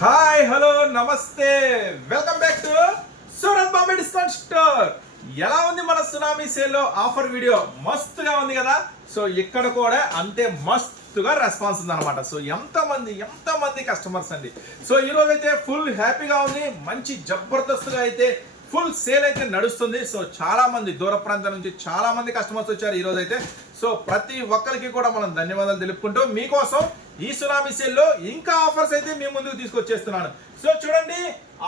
Hi hello నమస్తే. Welcome back to Surat Bombay discount store. ఎలా ఉంది మన సునామీ సేల్లో ఆఫర్ వీడియో? మస్తుగా ఉంది కదా? సో ఇక్కడ కూడా అంతే మస్తుగా రెస్పాన్స్ ఉంది అనమాట సో ఎంతమంది ఎంతమంది ఎంత మంది కస్టమర్స్ అండి. సో ఈ అయితే ఫుల్ హ్యాపీగా ఉంది. మంచి జబర్దస్త్గా అయితే ఫుల్ సేల్ అయితే నడుస్తుంది. సో చాలా మంది దూర ప్రాంతం నుంచి చాలా మంది కస్టమర్స్ వచ్చారు ఈరోజు అయితే సో ప్రతి ఒక్కరికి కూడా మనం ధన్యవాదాలు తెలుపుకుంటూ మీకోసం ఈ సునామీ సేల్లో ఇంకా ఆఫర్స్ అయితే మీ ముందుకు తీసుకొచ్చేస్తున్నాను. సో చూడండి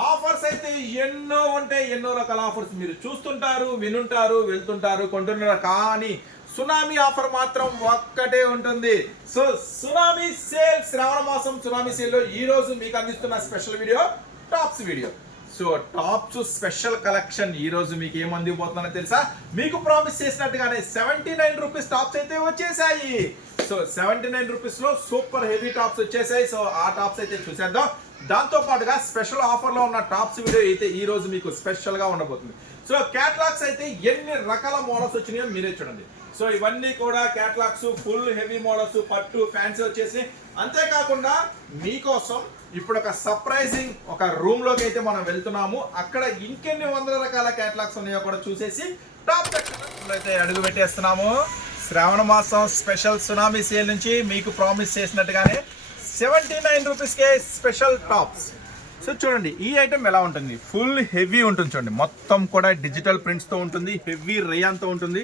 ఆఫర్స్ అయితే ఎన్నో ఉంటాయి. ఎన్నో రకాల ఆఫర్స్ మీరు చూస్తుంటారు వినుంటారు వెళ్తుంటారు కొంటున్నారు. కానీ సునామీ ఆఫర్ మాత్రం ఒక్కటే ఉంటుంది. సో సునామీ సేల్ శ్రావణ మాసం సునామీ సేల్లో ఈ రోజు మీకు అందిస్తున్న special video tops video. So tops special collection ఈ రోజు మీకు ఏం అందిపోతుందో తెలుసా? మీకు ప్రామిస్ చేసినట్టుగానే సెవెంటీ నైన్ రూపీస్ టాప్స్ అయితే వచ్చేసాయి. సో సెవెంటీ నైన్ రూపీస్లో సూపర్ హెవీ టాప్స్ వచ్చేసాయి. సో ఆ టాప్స్ అయితే చూసేద్దాం. దాంతో పాటుగా స్పెషల్ ఆఫర్లో ఉన్న టాప్స్ వీడియో అయితే ఈ రోజు మీకు స్పెషల్గా ఉండబోతుంది. సో క్యాట్లాగ్స్ అయితే ఎన్ని రకాల మోడల్స్ వచ్చినాయో మీరే చూడండి. సో ఇవన్నీ కూడా క్యాట్లాగ్స్ ఫుల్ హెవీ మోడల్స్ పట్టు ఫ్యాన్సీ వచ్చేసి. అంతేకాకుండా మీకోసం ఇప్పుడు ఒక సర్ప్రైజింగ్ ఒక రూమ్లోకి అయితే మనం వెళ్తున్నాము. అక్కడ ఇంకెన్ని వందల రకాల క్యాట్లాగ్స్ ఉన్నాయో కూడా చూసేసి టాప్ అయితే అడుగు పెట్టేస్తున్నాము. శ్రావణ మాసం స్పెషల్ సునామీ సేల్ నుంచి మీకు ప్రామిస్ చేసినట్టుగానే సెవెంటీ నైన్ రూపీస్కే స్పెషల్ టాప్స్ సో చూడండి ఈ ఐటమ్ ఎలా ఉంటుంది? ఫుల్ హెవీ ఉంటుంది చూడండి. మొత్తం కూడా డిజిటల్ ప్రింట్స్తో ఉంటుంది హెవీ రేయాన్తో ఉంటుంది.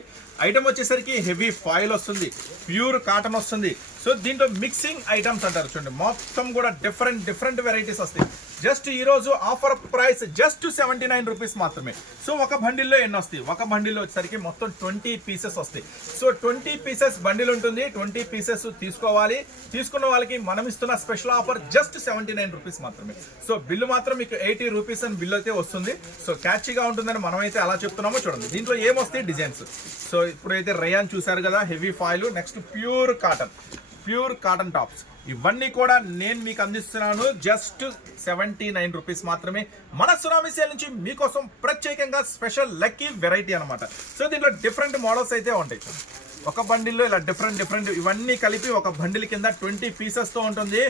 ఐటమ్ వచ్చేసరికి హెవీ ఫాయిల్ వస్తుంది ప్యూర్ కాటన్ వస్తుంది. సో దీంట్లో మిక్సింగ్ ఐటమ్స్ అంటారు చూడండి. మొత్తం కూడా డిఫరెంట్ డిఫరెంట్ వెరైటీస్ వస్తాయి. జస్ట్ ఈరోజు offer price just seventy nine rupees మాత్రమే. సో ఒక బండిల్లో ఎన్ని వస్తాయి? ఒక బండిల్లో వచ్చేసరికి మొత్తం ట్వంటీ పీసెస్ వస్తాయి. సో ట్వంటీ పీసెస్ బండిల్ ఉంటుంది. ట్వంటీ పీసెస్ తీసుకోవాలి. తీసుకున్న వాళ్ళకి మనం ఇస్తున్న special offer just seventy nine rupees మాత్రమే. సో బిల్లు మాత్రం మీకు ఎయిటీ రూపీస్ అని బిల్ అయితే వస్తుంది. సో క్యాచీగా ఉంటుందని మనం అయితే అలా చెప్తున్నామో చూడండి. దీంట్లో ఏమొస్తాయి? డిజైన్స్ సో ఇప్పుడైతే రయాన్ చూసారు కదా heavy foil next pure cotton pure cotton tops. ఇవన్నీ కూడా నేను మీకు అందిస్తున్నాను. జస్ట్ సెవెంటీ నైన్ రూపీస్ మాత్రమే. మన సునామీ సేల్ నుంచి మీకోసం ప్రత్యేకంగా స్పెషల్ లక్కీ వెరైటీ అనమాట సో దీంట్లో డిఫరెంట్ మోడల్స్ అయితే ఉంటాయి. ఒక బండిల్లో ఇలా డిఫరెంట్ డిఫరెంట్ ఇవన్నీ కలిపి ఒక బండిల్ కింద ట్వంటీ పీసెస్తో ఉంటుంది.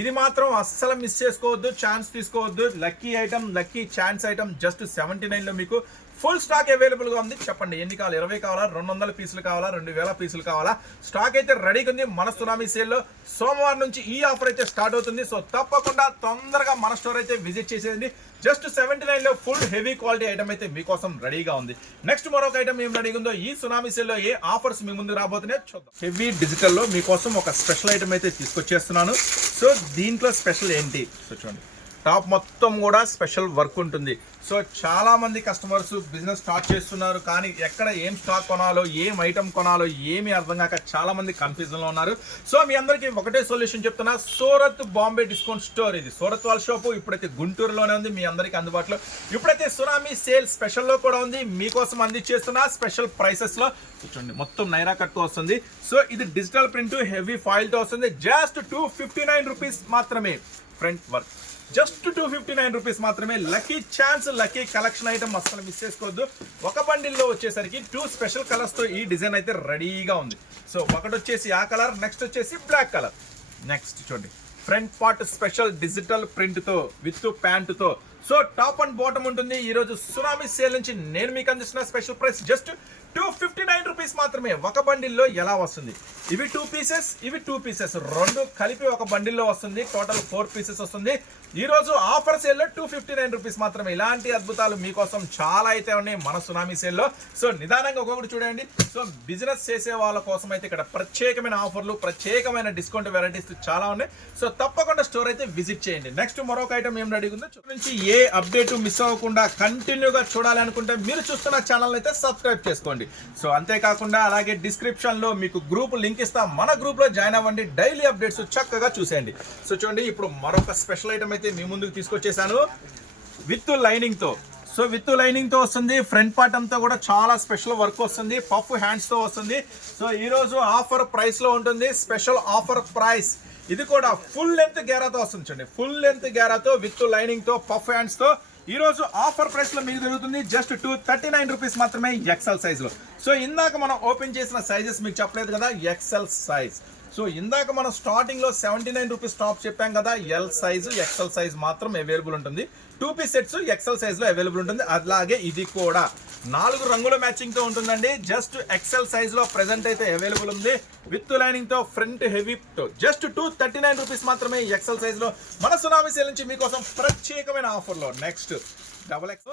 ఇది మాత్రం అస్సలు మిస్ చేసుకోవద్దు. ఛాన్స్ తీసుకోవద్దు. Lucky item lucky chance item just seventy నైన్లో మీకు ఫుల్ స్టాక్ అవైలబుల్గా ఉంది. చెప్పండి ఎన్ని కావాలి? ఇరవై కావాలా? రెండు వందల పీసులు కావాలా? రెండు వేల పీసులు కావాలా? స్టాక్ అయితే రెడీగా ఉంది. మన సునామీ సేల్లో సోమవారం నుంచి ఈ ఆఫర్ అయితే స్టార్ట్ అవుతుంది. సో తప్పకుండా తొందరగా మన స్టోర్ అయితే విజిట్ చేసేయండి. జస్ట్ సెవెంటీ నైన్లో ఫుల్ హెవీ క్వాలిటీ ఐటమ్ అయితే మీకోసం రెడీగా ఉంది. నెక్స్ట్ మరొక ఐటమ్ ఏం రెడీగా ఉందో ఈ సునామీ సేల్లో ఏ ఆఫర్స్ మీ ముందు రాబోతున్నాయో చూద్దాం. హెవీ డిజిటల్లో మీకోసం ఒక స్పెషల్ ఐటమ్ అయితే తీసుకొచ్చేస్తున్నాను. సో దీంట్లో స్పెషల్ ఏంటి? సో చూడండి. టాప్ మొత్తం కూడా స్పెషల్ వర్క్ ఉంటుంది. సో చాలామంది కస్టమర్స్ బిజినెస్ స్టార్ట్ చేస్తున్నారు. కానీ ఎక్కడ ఏం స్టాక్ కొనాలో ఏం ఐటమ్ కొనాలో ఏమీ అర్థం కాక చాలామంది కన్ఫ్యూజన్లో ఉన్నారు. సో మీ అందరికీ ఒకటే సొల్యూషన్ చెప్తున్నా. సూరత్ బాంబే డిస్కౌంట్ స్టోర్ ఇది. సూరత్ వాళ్ళ షాపు ఇప్పుడైతే గుంటూరులోనే ఉంది. మీ అందరికీ అందుబాటులో. ఇప్పుడైతే సునామీ సేల్ స్పెషల్లో కూడా ఉంది. మీకోసం అందించేస్తున్న స్పెషల్ ప్రైసెస్లో చూడండి మొత్తం నైరా కట్టు వస్తుంది. సో ఇది డిజిటల్ ప్రింట్ హెవీ ఫాయిల్తో వస్తుంది. Just two fifty nine rupees మాత్రమే. Front work just two fifty nine rupees మాత్రమే. Lucky chance lucky collection item అసలు మిస్ చేసుకోవద్దు. ఒక బండిల్లో వచ్చేసరికి టూ స్పెషల్ కలర్స్తో ఈ డిజైన్ అయితే రెడీగా ఉంది. సో ఒకటి వచ్చేసి ఆ కలర్ నెక్స్ట్ వచ్చేసి బ్లాక్ కలర్ నెక్స్ట్ చూడండి. ఫ్రంట్ పార్ట్ స్పెషల్ డిజిటల్ ప్రింట్తో విత్ ప్యాంటుతో సో టాప్ అండ్ బాటమ్ ఉంటుంది. ఈరోజు సునామీ సేల్ నుంచి నేను మీకు అందిస్తున్న special price just two fifty nine rupees మాత్రమే. ఒక బండిల్లో ఎలా వస్తుంది? ఇవి టూ పీసెస్ ఇవి టూ పీసెస్ రెండు కలిపి ఒక బండిల్లో వస్తుంది. టోటల్ ఫోర్ పీసెస్ వస్తుంది. ఈరోజు ఆఫర్ సేల్లో టూ ఫిఫ్టీ నైన్ రూపీస్ మాత్రమే. ఇలాంటి అద్భుతాలు మీకోసం చాలా అయితే ఉన్నాయి మన సునామీ సేల్లో. సో నిదానంగా ఒక్కొక్కటి చూడండి. సో బిజినెస్ చేసే వాళ్ళ కోసం అయితే ఇక్కడ ప్రత్యేకమైన ఆఫర్లు ప్రత్యేకమైన డిస్కౌంట్ వెరైటీస్ చాలా ఉన్నాయి. సో తప్పకుండా స్టోర్ అయితే విజిట్ చేయండి. నెక్స్ట్ మరొక ఐటమ్ ఏం రెడీ ఉందో నుంచి ఏ అప్డేట్ మిస్ అవ్వకుండా కంటిన్యూగా చూడాలనుకుంటే మీరు చూస్తున్న ఛానల్ అయితే సబ్స్క్రైబ్ చేసుకోండి. సో అంతేకాకుండా అలాగే డిస్క్రిప్షన్లో మీకు గ్రూప్ లింక్ ఇస్తాం. మన గ్రూప్లో జాయిన్ అవ్వండి. డైలీ అప్డేట్స్ చక్కగా చూసేయండి. సో చూడండి ఇప్పుడు మరొక స్పెషల్ ఐటమ్ అయితే మీ ముందుకు తీసుకొచ్చేసాను. విత్ లైనింగ్తో సో విత్ లైనింగ్తో వస్తుంది. ఫ్రంట్ పార్ట్ అంతా కూడా చాలా స్పెషల్ వర్క్ వస్తుంది. పఫ్ హ్యాండ్స్తో వస్తుంది. సో ఈరోజు ఆఫర్ ప్రైస్లో ఉంటుంది. స్పెషల్ ఆఫర్ ప్రైస్ ఇది కూడా ఫుల్ లెంత్ గేరాతో వస్తుంది. చూడండి ఫుల్ లెంత్ గేరాతో విత్ లైనింగ్తో పఫ్ హ్యాండ్స్తో ఈరోజు ఈ రోజు ఆఫర్ ప్రైస్లో మీకు దొరుకుతుంది just two thirty nine rupees మాత్రమే ఎక్సెల్ సైజ్లో సో ఇందాక మనం ఓపెన్ చేసిన సైజెస్ మీకు చెప్పలేదు కదా ఎక్సెల్ సైజ్. సో ఇందాక మనం స్టార్టింగ్లో సెవెంటీ నైన్ రూపీస్ టాప్ చెప్పాం కదా ఎల్ సైజు ఎక్సెల్ సైజ్ మాత్రం అవైలబుల్ ఉంటుంది. టూ పీస్ సెట్స్ ఎక్సెల్ సైజ్లో అవైలబుల్ ఉంటుంది. అలాగే ఇది కూడా. నాలుగు రంగుల మ్యాచింగ్తో ఉంటుందండి. జస్ట్ ఎక్సెల్ సైజ్లో ప్రెసెంట్ అయితే అవైలబుల్ ఉంది. విత్ లైనింగ్తో ఫ్రంట్ హెవీ తో. Just two thirty nine rupees మాత్రమే ఎక్సెల్ సైజ్లో మన సునామీ సేల్ నుంచి మీకోసం ప్రత్యేకమైన ఆఫర్లో. Next double X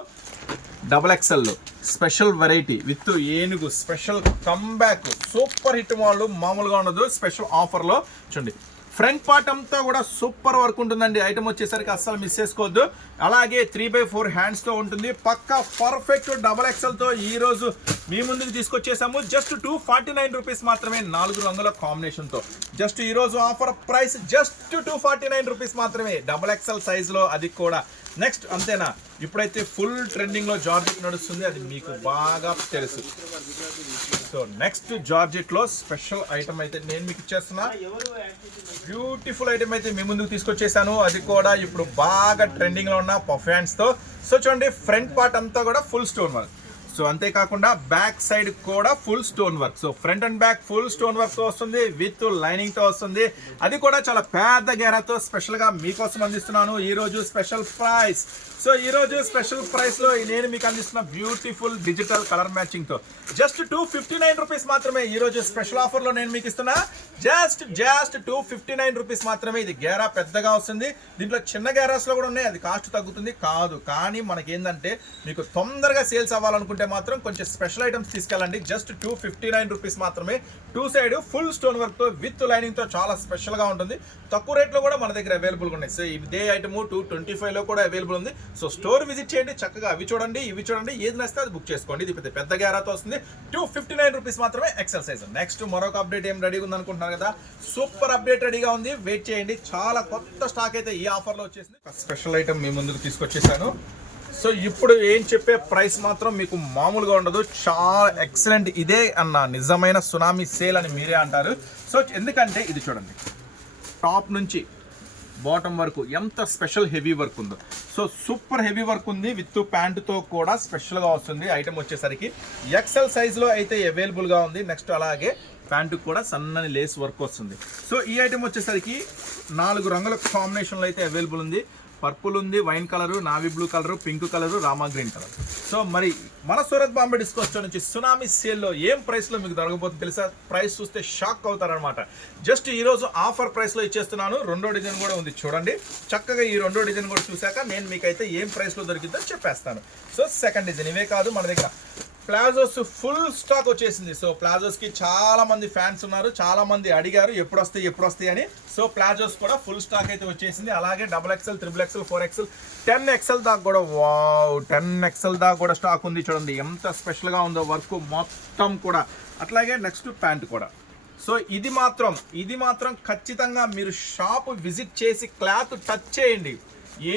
double XL special variety with ఏనుగు స్పెషల్ కంబ్యాక్ సూపర్ హిట్ వాళ్ళు మామూలుగా ఉండదు. స్పెషల్ ఆఫర్లో చూడండి. ఫ్రంట్ పార్ట్ అంతా కూడా సూపర్ వర్క్ ఉంటుందండి. ఐటమ్ వచ్చేసరికి అస్సలు మిస్ చేసుకోవద్దు. అలాగే త్రీ బై ఫోర్ హ్యాండ్స్తో ఉంటుంది. పక్క పర్ఫెక్ట్ డబల్ ఎక్స్ఎల్తో ఈరోజు మీ ముందుకు తీసుకొచ్చేసాము. Just two forty nine rupees మాత్రమే నాలుగు రంగుల కాంబినేషన్తో జస్ట్ ఈరోజు offer price just two forty nine rupees మాత్రమే. డబల్ ఎక్స్ఎల్ సైజులో అది కూడా. నెక్స్ట్ అంతేనా? ఇప్పుడైతే ఫుల్ ట్రెండింగ్లో జార్జెట్ నడుస్తుంది. అది మీకు బాగా తెలుసు. సో నెక్స్ట్ జార్జెట్లో స్పెషల్ ఐటమ్ అయితే నేను మీకు ఇచ్చేస్తున్నా. బ్యూటిఫుల్ ఐటమ్ అయితే మీ ముందుకు తీసుకొచ్చేసాను. అది కూడా ఇప్పుడు బాగా ట్రెండింగ్లో ఉన్న పర్ఫాన్స్తో. సో చూడండి ఫ్రంట్ పార్ట్ అంతా కూడా ఫుల్ స్టోన్ వర్క్ సో అంతేకాకుండా బ్యాక్ సైడ్ కూడా full stone work. So front and back full stone వర్క్తో వస్తుంది విత్ లైనింగ్తో వస్తుంది. అది కూడా చాలా పెద్ద గేరాతో స్పెషల్గా మీకోసం అందిస్తున్నాను. ఈ రోజు స్పెషల్ ప్రైస్. సో ఈ రోజు స్పెషల్ ప్రైస్లో నేను మీకు అందిస్తున్న beautiful digital colour మ్యాచింగ్తో just two fifty nine rupees మాత్రమే ఈ రోజు స్పెషల్ ఆఫర్లో నేను మీకు ఇస్తున్నా. Just just two fifty nine rupees మాత్రమే ఇది గేరా పెద్దగా వస్తుంది. దీంట్లో చిన్న గేరాస్లో కూడా ఉన్నాయి. అది కాస్ట్ తగ్గుతుంది కాదు. కానీ మనకి ఏంటంటే మీకు తొందరగా సేల్స్ అవ్వాలనుకుంటే మాత్రం కొంచెం స్పెషల్ ఐటమ్స్ తీసుకెళ్ళండి. Just two fifty nine rupees మాత్రమే. టూ సైడ్ ఫుల్ స్టోన్ వర్క్తో విత్ లైనింగ్తో చాలా స్పెషల్గా ఉంటుంది. తక్కువ రేట్లో కూడా మన దగ్గర అవైలబుల్ ఉన్నాయి. సో ఇదే ఐటమ్ టూ ట్వంటీ ఫైవ్లో కూడా అవైలబుల్ ఉంది. సో స్టోర్ విజిట్ చేయండి. చక్కగా అవి చూడండి ఇవి చూడండి. ఏది నచ్చితే అది బుక్ చేసుకోండి. ఇది పెద్ద పెద్ద గ్యారాతో వస్తుంది. టూ ఫిఫ్టీ నైన్ రూపీస్ మాత్రమే ఎక్సెల్ సైజ్ నెక్స్ట్ మరొక అప్డేట్ ఏం రెడీగా ఉంది అనుకుంటున్నారు కదా? సూపర్ అప్డేట్ రెడీగా ఉంది. వెయిట్ చేయండి. చాలా కొత్త స్టాక్ అయితే ఈ ఆఫర్లో వచ్చేసింది. స్పెషల్ ఐటమ్ మీ ముందుకు తీసుకొచ్చేసాను. సో ఇప్పుడు ఏం చెప్పే ప్రైస్ మాత్రం మీకు మామూలుగా ఉండదు. చాలా ఎక్సలెంట్ ఇదే అన్న నిజమైన సునామీ సేల్ అని మీరే అంటారు. సో ఎందుకంటే ఇది చూడండి. టాప్ నుంచి బాటమ్ వరకు ఎంత స్పెషల్ హెవీ వర్క్ ఉందో. సో సూపర్ హెవీ వర్క్ ఉంది. విత్ ప్యాంటుతో కూడా స్పెషల్గా వస్తుంది. ఐటమ్ వచ్చేసరికి ఎక్సెల్ సైజులో అయితే అవైలబుల్గా ఉంది. నెక్స్ట్ అలాగే ప్యాంటుకు కూడా సన్నని లేస్ వర్క్ వస్తుంది. సో ఈ ఐటమ్ వచ్చేసరికి నాలుగు రంగుల కాంబినేషన్లో అయితే అవైలబుల్ ఉంది. పర్పుల్ ఉంది wine colour navy blue colour pink colour Rama green colour. So మరి మన సూరత్ బాంబే డిస్కౌంట్ నుంచి సునామీ సేల్లో ఏం ప్రైస్లో మీకు దొరకబోతుంది తెలుసా? ప్రైస్ చూస్తే షాక్ అవుతారనమాట జస్ట్ ఈరోజు ఆఫర్ ప్రైస్లో ఇచ్చేస్తున్నాను. రెండో డిజైన్ కూడా ఉంది చూడండి. చక్కగా ఈ రెండో డిజైన్ కూడా చూశాక నేను మీకైతే ఏం ప్రైస్లో దొరికిందో చెప్పేస్తాను. సో సెకండ్ డిజైన్ ఇవే కాదు మన దగ్గర ప్లాజోస్ ఫుల్ స్టాక్ వచ్చేసింది. సో ప్లాజోస్కి చాలా మంది ఫ్యాన్స్ ఉన్నారు. చాలా మంది అడిగారు ఎప్పుడు వస్తాయి ఎప్పుడు వస్తాయి అని. సో ప్లాజోస్ కూడా ఫుల్ స్టాక్ అయితే వచ్చేసింది. అలాగే double XL triple XL four XL ten XL దాకా కూడా వావ్ టెన్ ఎక్సెల్ దాకా కూడా స్టాక్ ఉంది చూడండి. ఎంత స్పెషల్గా ఉందో వర్క్ మొత్తం కూడా. అట్లాగే నెక్స్ట్ ప్యాంట్ కూడా. సో ఇది మాత్రం ఇది మాత్రం ఖచ్చితంగా మీరు షాప్ విజిట్ చేసి క్లాత్ టచ్ చేయండి.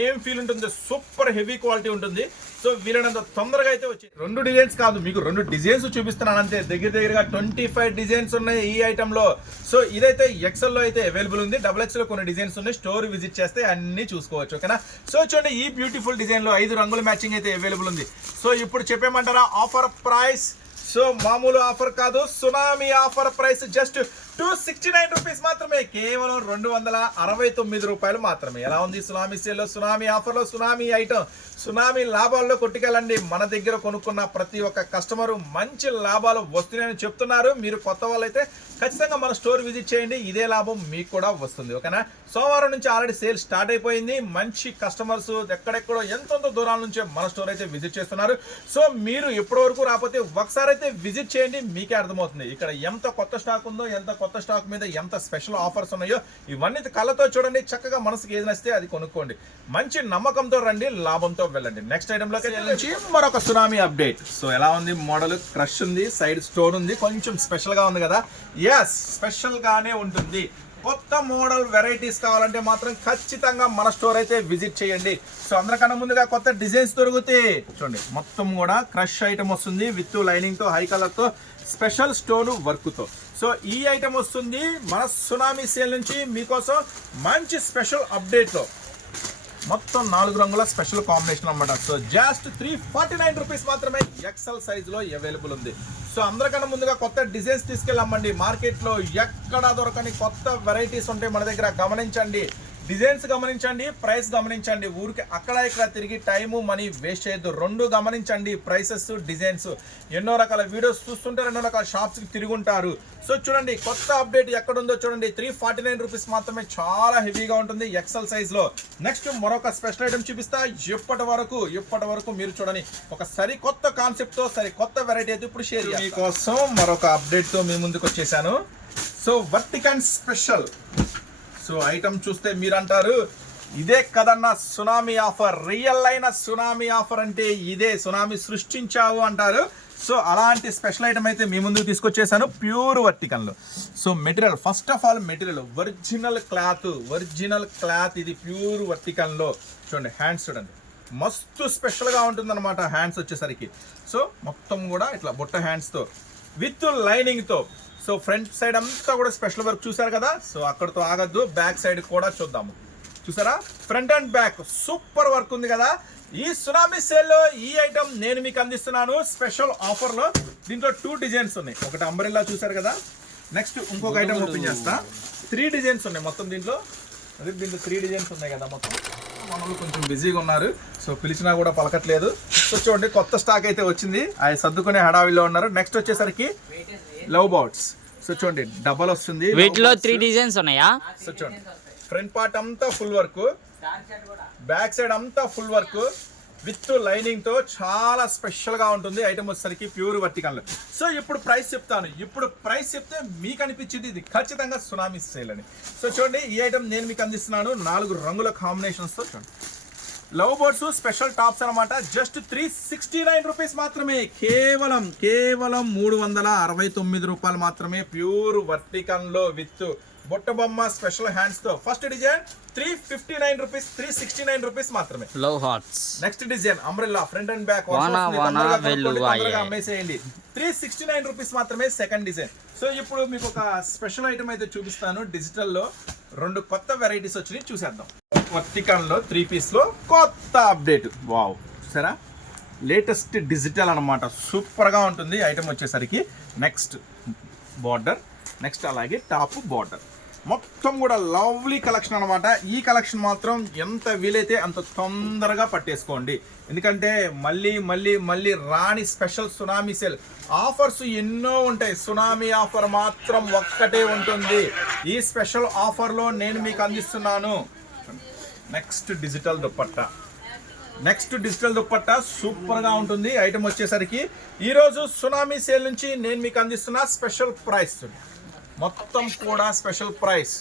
ఏం ఫీల్ ఉంటుంది? సూపర్ హెవీ క్వాలిటీ ఉంటుంది. సో వీలైనంత తొందరగా అయితే వచ్చి రెండు డిజైన్స్ కాదు మీకు రెండు డిజైన్స్ చూపిస్తున్నాను అంతే. దగ్గర దగ్గరగా ట్వంటీ ఫైవ్ డిజైన్స్ ఉన్నాయి ఈ ఐటెంలో సో ఇదైతే ఎక్సెల్లో అయితే అవైలబుల్ ఉంది. డబుల్ ఎక్స్లో కొన్ని డిజైన్స్ ఉన్నాయి. స్టోర్ విజిట్ చేస్తే అన్ని చూసుకోవచ్చు ఓకేనా? సో చూడండి ఈ బ్యూటిఫుల్ డిజైన్లో ఐదు రంగుల మ్యాచింగ్ అయితే అవైలబుల్ ఉంది. సో ఇప్పుడు చెప్పేమంటారా? ఆఫర్ ప్రైస్ సో మామూలు ఆఫర్ కాదు tsunami offer price just two sixty nine rupees మాత్రమే. కేవలం రెండు వందల అరవై తొమ్మిది రూపాయలు మాత్రమే. ఎలా ఉంది? సునామీ సేల్లో సునామీ ఆఫర్లో సునామీ ఐటమ్ సునామీ లాభాల్లో కొట్టుకెళ్ళండి. మన దగ్గర కొనుక్కున్న ప్రతి ఒక్క కస్టమర్ మంచి లాభాలు వస్తున్నాయని చెప్తున్నారు. మీరు కొత్త వాళ్ళైతే ఖచ్చితంగా మన స్టోర్ విజిట్ చేయండి. ఇదే లాభం మీకు కూడా వస్తుంది. ఓకేనా? సోమవారం నుంచి ఆల్రెడీ సేల్ స్టార్ట్ అయిపోయింది. మంచి కస్టమర్స్ ఎక్కడెక్కడో ఎంతెంత దూరాల నుంచే మన స్టోర్ అయితే విజిట్ చేస్తున్నారు. సో మీరు ఎప్పటి వరకు రాకపోతే ఒకసారి అయితే విజిట్ చేయండి. మీకే అర్థమవుతుంది. ఇక్కడ ఎంత కొత్త స్టాక్ ఉందో ఎంత కొత్త స్టాక్ మీద ఎంత స్పెషల్ ఆఫర్స్ ఉన్నాయో ఇవన్నీ కళ్ళతో చూడండి. చక్కగా మనసుకి ఏది నచ్చితే అది కొనుక్కోండి. మంచి నమ్మకంతో రండి లాభంతో వెళ్ళండి. నెక్స్ట్ ఐటమ్లోకి నుంచి మరొక సునామీ అప్డేట్ సో ఎలా ఉంది? మోడల్ క్రష్ ఉంది సైడ్ స్టోర్ ఉంది. కొంచెం స్పెషల్గా ఉంది కదా? ఎస్ స్పెషల్ గానే ఉంటుంది. కొత్త మోడల్ వెరైటీస్ కావాలంటే మాత్రం ఖచ్చితంగా మన స్టోర్ అయితే విజిట్ చేయండి. సో అందరికన్నా ముందుగా కొత్త డిజైన్స్ దొరుకుతాయి. చూడండి మొత్తం కూడా క్రష్ ఐటమ్ వస్తుంది. విత్ లైనింగ్తో హై కలర్తో స్పెషల్ స్టోన్ వర్క్తో. సో ఈ ఐటమ్ వస్తుంది మన సునామీ సేల్ నుంచి మీకోసం మంచి స్పెషల్ అప్డేట్లో మొత్తం నాలుగు రంగుల స్పెషల్ కాంబినేషన్ అన్నమాట. So just three forty nine rupees మాత్రమే ఎక్సెల్ సైజులో అవైలబుల్ ఉంది. సో అందరికన్నా ముందుగా కొత్త డిజైన్స్ తీసుకెళ్ళామండి మార్కెట్లో ఎక్కడా దొరకని కొత్త వెరైటీస్ ఉంటాయి మన దగ్గర గమనించండి. డిజైన్స్ గమనించండి ప్రైస్ గమనించండి. ఊరికి అక్కడ ఇక్కడ తిరిగి టైము మనీ వేస్ట్ చేయొద్దు. రెండు గమనించండి ప్రైసెస్ డిజైన్స్. ఎన్నో రకాల వీడియోస్ చూస్తుంటారు ఎన్నో రకాల షాప్స్కి తిరుగుంటారు సో చూడండి కొత్త అప్డేట్ ఎక్కడ ఉందో చూడండి. త్రీ ఫార్టీ నైన్ రూపీస్ మాత్రమే చాలా హెవీగా ఉంటుంది ఎక్సెల్ సైజ్లో. నెక్స్ట్ మరొక స్పెషల్ ఐటమ్ చూపిస్తా. ఇప్పటి వరకు ఇప్పటి వరకు మీరు చూడండి. ఒక సరికొత్త కాన్సెప్ట్తో సరికొత్త వెరైటీ అయితే ఇప్పుడు షేర్ మీకోసం మరొక అప్డేట్తో మీ ముందుకు వచ్చేసాను. సో వర్టికన్ స్పెషల్ సో ఐటమ్ చూస్తే మీరు అంటారు ఇదే కదన్న సునామీ ఆఫర్ రియల్ అయిన సునామీ ఆఫర్ అంటే ఇదే సునామీ సృష్టించావు అంటారు. సో అలాంటి స్పెషల్ ఐటమ్ అయితే మీ ముందుకు తీసుకొచ్చేసాను pure వర్టికన్లో. So material first of all material original cloth original cloth ఇది ప్యూర్ వర్టికన్లో. చూడండి హ్యాండ్స్ చూడండి. మస్తు స్పెషల్గా ఉంటుందన్నమాట హ్యాండ్స్ వచ్చేసరికి. సో మొత్తం కూడా ఇట్లా బుట్ట హ్యాండ్స్తో విత్ లైనింగ్తో సో ఫ్రంట్ సైడ్ అంతా కూడా స్పెషల్ వర్క్ చూసారు కదా? సో అక్కడతో ఆగద్దు బ్యాక్ సైడ్ కూడా చూద్దాము. చూసారా? Front and back super work ఉంది కదా? ఈ సునామీ సేల్లో ఈ ఐటమ్ నేను మీకు అందిస్తున్నాను. స్పెషల్ ఆఫర్లో దీంట్లో టూ డిజైన్స్ ఉన్నాయి. ఒకటి అంబ్రెల్లా చూసారు కదా? నెక్స్ట్ ఇంకొక ఐటమ్ ఓపెన్ చేస్తా. త్రీ డిజైన్స్ ఉన్నాయి మొత్తం దీంట్లో. అదే దీంట్లో త్రీ డిజైన్స్ ఉన్నాయి కదా మొత్తం. మన వాళ్ళు కొంచెం బిజీగా ఉన్నారు. సో పిలిచినా కూడా పలకట్లేదు. సో చూడండి కొత్త స్టాక్ అయితే వచ్చింది. అది సర్దుకునే హడావిలో ఉన్నారు. నెక్స్ట్ వచ్చేసరికి లవ్ బౌట్స్. సో చూడండి డబల్ వస్తుంది. వీటిలో త్రీ డిజైన్స్ ఉన్నాయా? సో చూడండి ఫ్రంట్ పార్ట్ అంతా ఫుల్ వర్క్. బ్యాక్ సైడ్ అంతా ఫుల్ వర్క్. విత్ లైనింగ్తో చాలా స్పెషల్గా ఉంటుంది. ఐటమ్ వచ్చేసరికి ప్యూర్ వర్టికల్ సో ఇప్పుడు ప్రైస్ చెప్తాను. ఇప్పుడు ప్రైస్ చెప్తే మీకు అనిపించింది ఇది ఖచ్చితంగా సునామీ సేల్ అని. సో చూడండి ఈ ఐటమ్ నేను మీకు అందిస్తున్నాను. నాలుగు రంగుల కాంబినేషన్స్తో చూడండి. లవ్ బర్డ్స్ స్పెషల్ టాప్స్ అన్నమాట. Just three sixty nine rupees మాత్రమే. కేవలం కేవలం మూడు వందల అరవై తొమ్మిది రూపాయలు మాత్రమే ప్యూర్ వర్టికన్లో విత్ బొట్ట బొమ్మ స్పెషల్ హ్యాండ్స్తో. First design three fifty nine rupees three sixty nine rupees మాత్రమే love hearts next design umbrella front and back. అమ్మేసేయండి. Three sixty nine rupees మాత్రమే సెకండ్ డిజైన్ సో ఇప్పుడు మీకు ఒక స్పెషల్ ఐటమ్ అయితే చూపిస్తాను. డిజిటల్లో రెండు కొత్త వెరైటీస్ వచ్చినాయి చూసేద్దాం. వర్టికన్లో త్రీ పీస్లో కొత్త అప్డేట్ వావ్ చూసారా? లేటెస్ట్ డిజిటల్ అనమాట సూపర్గా ఉంటుంది. ఐటమ్ వచ్చేసరికి నెక్స్ట్ బార్డర్ నెక్స్ట్ అలాగే టాప్ బార్డర్ మొత్తం కూడా లవ్లీ కలెక్షన్ అనమాట ఈ కలెక్షన్ మాత్రం ఎంత వీలైతే అంత తొందరగా పట్టేసుకోండి. ఎందుకంటే మళ్ళీ మళ్ళీ మళ్ళీ Rani special tsunami sale. Offers ఎన్నో ఉంటాయి. సునామీ ఆఫర్ మాత్రం ఒక్కటే ఉంటుంది. ఈ స్పెషల్ ఆఫర్లో నేను మీకు అందిస్తున్నాను. Next digital dupatta. Next digital dupatta సూపర్గా ఉంటుంది. ఐటమ్ వచ్చేసరికి ఈరోజు సునామీ సేల్ నుంచి నేను మీకు అందిస్తున్న స్పెషల్ ప్రైస్. మొత్తం కూడా స్పెషల్ ప్రైస్.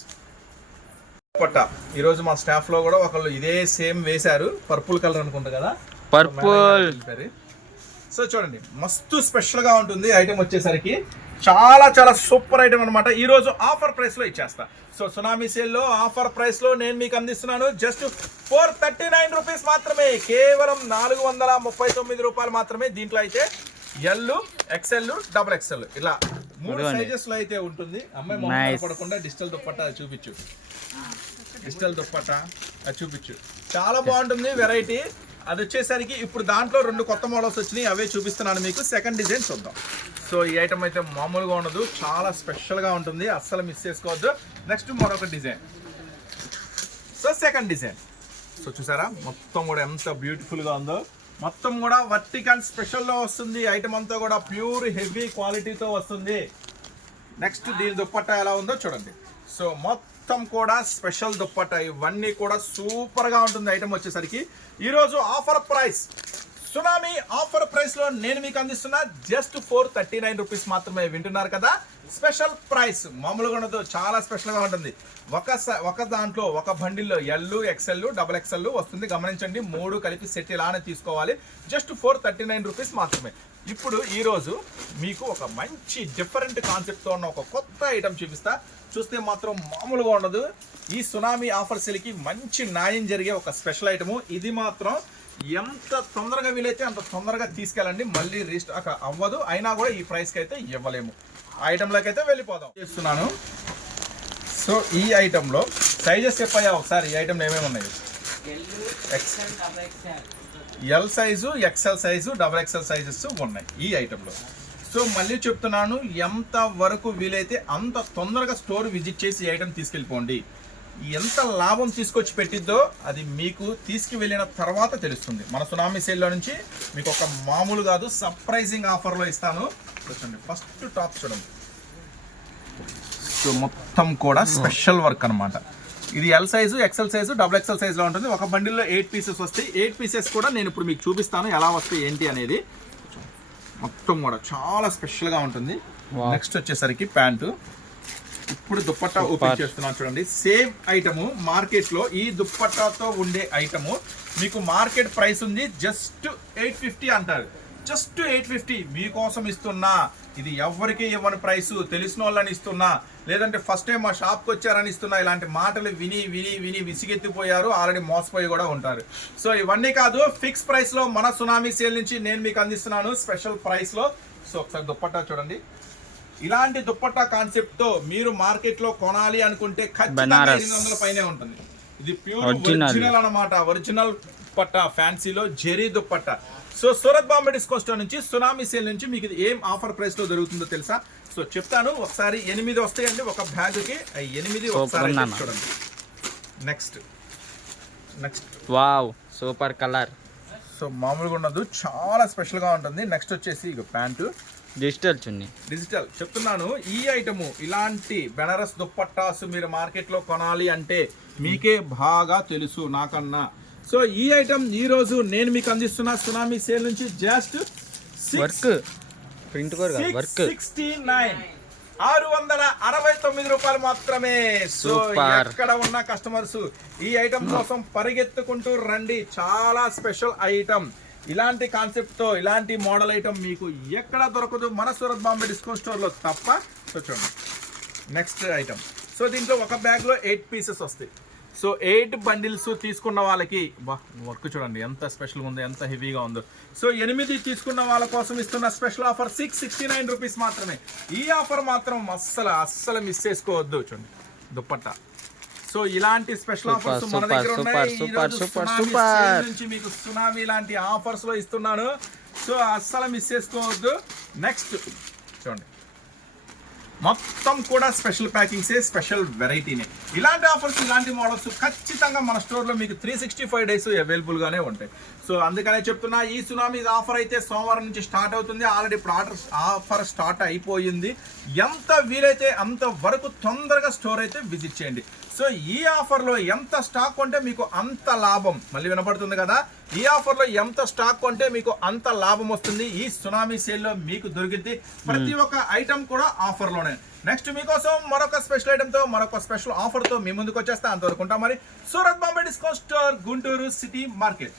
దుప్పట్టా ఈ రోజు మా స్టాఫ్లో కూడా ఒకళ్ళు ఇదే సేమ్ వేశారు. పర్పుల్ కలర్ అనుకుంటా కదా? పర్పుల్. సో చూడండి మస్తు స్పెషల్గా ఉంటుంది ఐటమ్ వచ్చేసరికి. చాలా చాలా సూపర్ ఐటమ్ అనమాట ఈ రోజు ఆఫర్ ప్రైస్లో ఇచ్చేస్తా. సో సునామీ సేల్లో ఆఫర్ ప్రైస్లో నేను మీకు అందిస్తున్నాను. Just four thirty nine rupees మాత్రమే. కేవలం నాలుగు వందల ముప్పై తొమ్మిది రూపాయలు మాత్రమే దీంట్లో అయితే ఎల్ ఎక్స్ఎల్ డబుల్ ఎక్స్ఎల్ ఇలా మూడు. సైజెస్లో అయితే ఉంటుంది. అమ్మాయి. మొహం పడకుండా డిజిటల్ దుప్పట్టా చూపించు. డిజిటల్ దుప్పట్టా అది చూపించు. చాలా బాగుంటుంది వెరైటీ అది వచ్చేసరికి ఇప్పుడు దాంట్లో రెండు కొత్త మోడల్స్ వచ్చినాయి. అవే చూపిస్తున్నాను మీకు. సెకండ్ డిజైన్ చూద్దాం. సో ఈ ఐటమ్ అయితే మామూలుగా ఉండదు. చాలా స్పెషల్గా ఉంటుంది. అస్సలు మిస్ చేసుకోవద్దు. నెక్స్ట్ మరొక design so second design so చూసారా? మొత్తం కూడా ఎంత బ్యూటిఫుల్గా ఉందో. మొత్తం కూడా వర్టికల్ స్పెషల్లో వస్తుంది. ఐటమ్ అంతా కూడా ప్యూర్ హెవీ క్వాలిటీతో వస్తుంది. నెక్స్ట్ దీని దుప్పట్టా ఎలా ఉందో చూడండి. సో మొత్తం కూడా స్పెషల్ దుప్పట్టా. ఇవన్నీ కూడా సూపర్గా ఉంటుంది ఐటమ్ వచ్చేసరికి. ఈరోజు ఆఫర్ ప్రైస్ సునామీ ఆఫర్ ప్రైస్లో నేను మీకు అందిస్తున్న just four thirty nine rupees మాత్రమే వింటున్నారు కదా. స్పెషల్ ప్రైస్ మామూలుగా ఉండదు చాలా స్పెషల్గా ఉంటుంది. ఒక స- ఒక దాంట్లో ఒక బండిల్లో ఎల్లు ఎక్సెల్ డబుల్ ఎక్సెల్ వస్తుంది. గమనించండి మూడు కలిపి సెట్ ఇలానే తీసుకోవాలి. Just four thirty nine rupees మాత్రమే. ఇప్పుడు ఈరోజు మీకు ఒక మంచి డిఫరెంట్ కాన్సెప్ట్తో ఉన్న ఒక కొత్త ఐటమ్ చూపిస్తా. చూస్తే మాత్రం మామూలుగా ఉండదు. ఈ సునామీ ఆఫర్ సెల్కి మంచి న్యాయం జరిగే ఒక స్పెషల్ ఐటము. ఇది మాత్రం ఎంత తొందరగా వీలైతే అంత తొందరగా తీసుకెళ్ళండి. మళ్ళీ రీస్టాక్ అవ్వదు. అయినా కూడా ఈ ప్రైస్కి అయితే ఇవ్వలేము. ఐటెంలోకి అయితే వెళ్ళిపోదాం. చేస్తున్నాను. సో ఈ ఐటెంలో సైజెస్ చెప్పాయా ఒకసారి. ఈ ఐటెంలో ఏమేమి ఉన్నాయి? L size XL size double XL sizes ఉన్నాయి ఈ ఐటెంలో సో మళ్ళీ చెప్తున్నాను ఎంత వరకు వీలైతే అంత తొందరగా స్టోర్ విజిట్ చేసి ఈ ఐటెం తీసుకెళ్ళిపోండి. ఎంత లాభం తీసుకొచ్చి పెట్టిద్దో అది మీకు తీసుకువెళ్ళిన తర్వాత తెలుస్తుంది. మన సునామీ సేల్లో నుంచి మీకు ఒక మామూలు కాదు సర్ప్రైజింగ్ ఆఫర్లో ఇస్తాను. చూడండి ఫస్ట్ టాప్ చూడండి. సో మొత్తం కూడా స్పెషల్ వర్క్ అన్నమాట. ఇది L size XL size double XL సైజులో ఉంటుంది. ఒక బండిల్లో ఎయిట్ పీసెస్ వస్తాయి. ఎయిట్ పీసెస్ కూడా నేను ఇప్పుడు మీకు చూపిస్తాను ఎలా వస్తాయి ఏంటి అనేది. మొత్తం కూడా చాలా స్పెషల్గా ఉంటుంది. నెక్స్ట్ వచ్చేసరికి ప్యాంటు. ఇప్పుడు దుప్పట్టా ఓపెన్ చేస్తున్నాను చూడండి. సేమ్ ఐటము మార్కెట్లో ఈ దుప్పట్టాతో ఉండే ఐటము. మీకు మార్కెట్ ప్రైస్ ఉంది జస్ట్ ఎయిట్ ఫిఫ్టీ అంటారు. జస్ట్ ఎయిట్ ఫిఫ్టీ మీకోసం ఇస్తున్నా ఇది ఎవరికి ఇవ్వని ప్రైస్ తెలిసిన వాళ్ళని ఇస్తున్నా లేదంటే ఫస్ట్ టైం మా షాప్కి వచ్చారని ఇస్తున్నా ఇలాంటి మాటలు విని విని విని విసిగెత్తిపోయారు. ఆల్రెడీ మోసపోయి కూడా ఉంటారు. సో ఇవన్నీ కాదు ఫిక్స్ ప్రైస్లో మన సునామీ సేల్ నుంచి నేను మీకు అందిస్తున్నాను. స్పెషల్ ప్రైస్లో సో ఒకసారి దుప్పట్టా చూడండి. ఇలాంటి దుప్పట్టా కాన్సెప్ట్తో మీరు మార్కెట్లో కొనాలి అనుకుంటే ఖచ్చితంగా. ఎనిమిది వందల పైనే ఉంటుంది. ఇది ప్యూర్. ఒరిజినల్ అన్నమాట. Original dupatta ఫ్యాన్సీలో zari dupatta. So Surat Bombay discount store నుంచి సునామీ సేల్ నుంచి మీకు ఇది ఏం ఆఫర్ ప్రైస్లో దొరుకుతుందో తెలుసా? సో చెప్తాను. ఒకసారి ఎనిమిది వస్తాయండి ఒక బ్యాగ్కి ఎనిమిది ఒకసారి. చూడండి. Next next wow super colour so మామూలుగా ఉండదు. చాలా స్పెషల్గా ఉంటుంది. నెక్స్ట్ వచ్చేసి ఇక ప్యాంటు. డిజిటల్ చున్నీ. డిజిటల్. చెప్తున్నాను ఈ ఐటము ఇలాంటి బెనారస్ దుప్పట్టాస్ మీరు మార్కెట్లో కొనాలి అంటే మీకే బాగా తెలుసు నాకన్నా. సో ఈ ఐటమ్ ఈ రోజు నేను మీకు అందిస్తున్న సునామీ సేల్ నుంచి just work. Print work. Sixty nine. ఆరు వందల అరవై తొమ్మిది రూపాయలు మాత్రమే. సో. ఎక్కడ ఉన్న కస్టమర్స్ ఈ ఐటమ్ కోసం పరిగెత్తుకుంటూ రండి. చాలా స్పెషల్ ఐటమ్ ఇలాంటి కాన్సెప్ట్తో ఇలాంటి మోడల్ ఐటమ్ మీకు ఎక్కడ దొరకదు. మన సూరత్ బాంబే డిస్కౌంట్ స్టోర్లో తప్ప. సో చూడండి. నెక్స్ట్ ఐటమ్ సో దీంట్లో ఒక బ్యాగ్లో ఎయిట్ పీసెస్ వస్తాయి. సో ఎయిట్ బండిల్స్ తీసుకున్న వాళ్ళకి బా వర్క్ చూడండి ఎంత స్పెషల్ ఉందో ఎంత హెవీగా ఉందో. సో ఎనిమిది తీసుకున్న వాళ్ళ కోసం ఇస్తున్న special offer six sixty nine rupees మాత్రమే. ఈ ఆఫర్ మాత్రం అస్సలు అస్సలు మిస్ చేసుకోవద్దు చూడండి దుప్పట్టా. సో ఇలాంటి స్పెషల్ ఆఫర్స్ మన దగ్గర ఉన్నాయి. నుంచి మీకు సునామీ లాంటి ఆఫర్స్లో ఇస్తున్నాను. సో అస్సలు మిస్ చేసుకోవద్దు. నెక్స్ట్ చూడంండి. మొత్తం కూడా స్పెషల్ ప్యాకింగ్సే స్పెషల్ వెరైటీనే ఇలాంటి ఆఫర్స్ ఇలాంటి మోడల్స్ ఖచ్చితంగా మన స్టోర్లో మీకు త్రీ సిక్స్టీ ఫైవ్ డేస్ అవైలబుల్గానే ఉంటాయి. సో అందుకనే చెప్తున్నా ఈ సునామీ ఆఫర్ అయితే సోమవారం నుంచి స్టార్ట్ అవుతుంది. ఆల్రెడీ ఇప్పుడు ఆర్డర్ ఆఫర్ స్టార్ట్ అయిపోయింది. ఎంత వీలైతే అంత వరకు తొందరగా స్టోర్ అయితే విజిట్ చేయండి. సో ఈ ఆఫర్లో ఎంత స్టాక్ కొంటే మీకు అంత లాభం. మళ్ళీ వినపడుతుంది కదా? ఈ ఆఫర్లో ఎంత స్టాక్ కొంటే మీకు అంత లాభం వస్తుంది. ఈ సునామీ సేల్లో మీకు దొరికింది ప్రతి ఒక్క ఐటమ్ కూడా ఆఫర్లోనే. నెక్స్ట్ మీకోసం మరొక స్పెషల్ ఐటమ్తో మరొక స్పెషల్ ఆఫర్తో మీ ముందుకు వచ్చేస్తా అంతవరకు ఉంటాం మరి. Surat Bombay discount store Guntur city market.